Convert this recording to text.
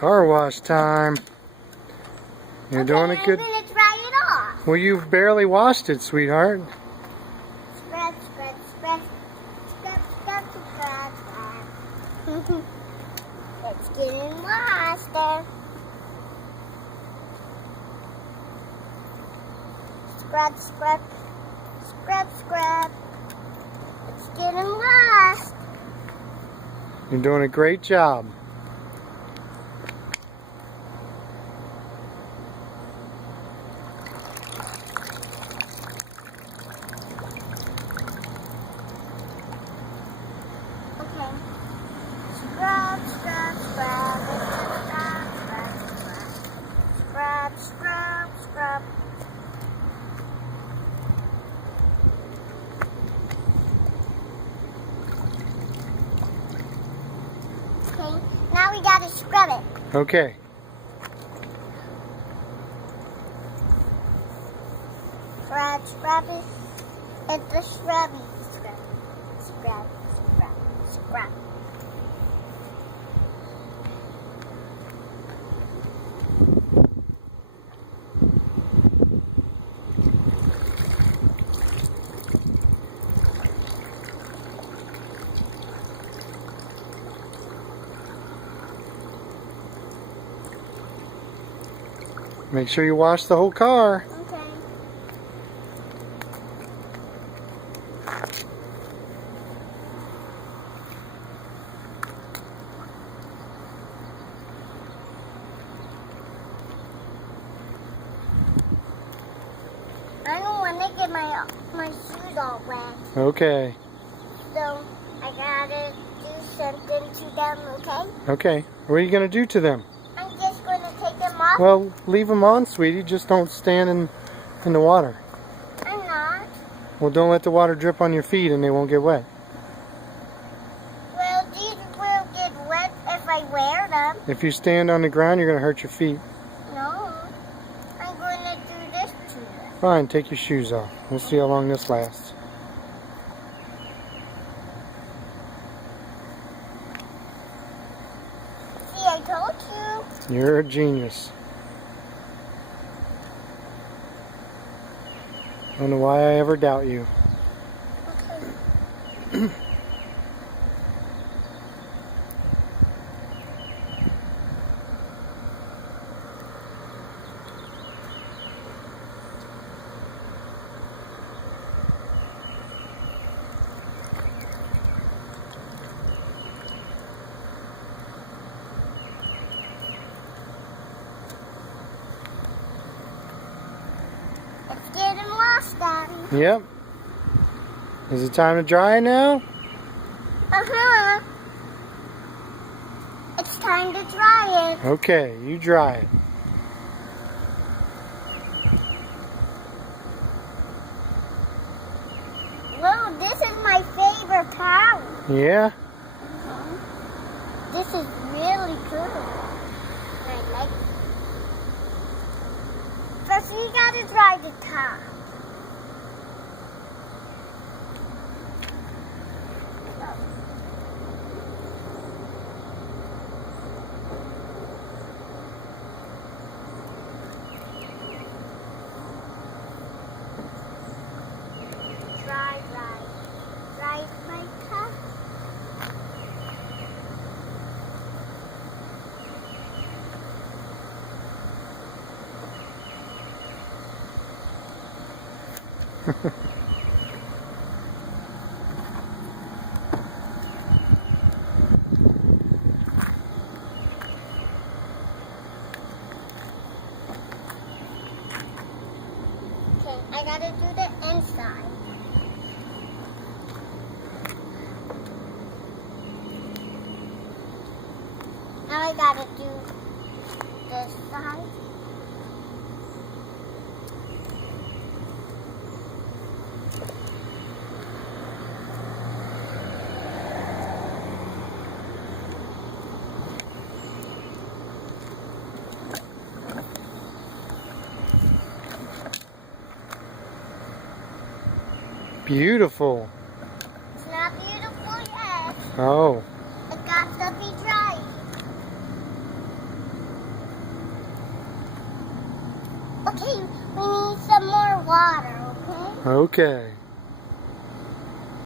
Car wash time. You're doing it good. I'm gonna dry it off. Well, you've barely washed it, sweetheart. Scrub, scrub, scrub, scrub, scrub, scrub, scrub. It's getting washed there. Scrub, scrub, scrub, scrub. It's getting washed. You're doing a great job. Okay. Scrub, scrub, scrub. Scrub, scrub, scrub. Scrub, scrub, scrub. Okay, now we gotta scrub it. Okay. Scrub, scrub it. It's a scrubby. Scrub, scrub, scrub, scrub. Make sure you wash the whole car. Okay. I don't want to get my shoes all wet, Okay. so I gotta do something to them, okay? Okay. What are you going to do to them? I'm just gonna take them off. Well, leave them on, sweetie. Just don't stand in the water. I'm not. Well, don't let the water drip on your feet and they won't get wet. Well, these will get wet if I wear them. If you stand on the ground, you're going to hurt your feet. No, I'm gonna do this to them. Fine, take your shoes off. We'll see how long this lasts. See, I told you. You're a genius. I don't know why I ever doubt you. Okay. It's getting washed, Daddy. Yep. Is it time to dry it now? Uh-huh. It's time to dry it. Okay, you dry it. Whoa, this is my favorite towel. Yeah? This is really good. I like it. First, you gotta dry the top. Dry my top. Okay, I gotta do the inside. Now I gotta do this side. Beautiful. It's not beautiful yet. Oh. It got to be dry. Okay, we need some more water, okay? Okay.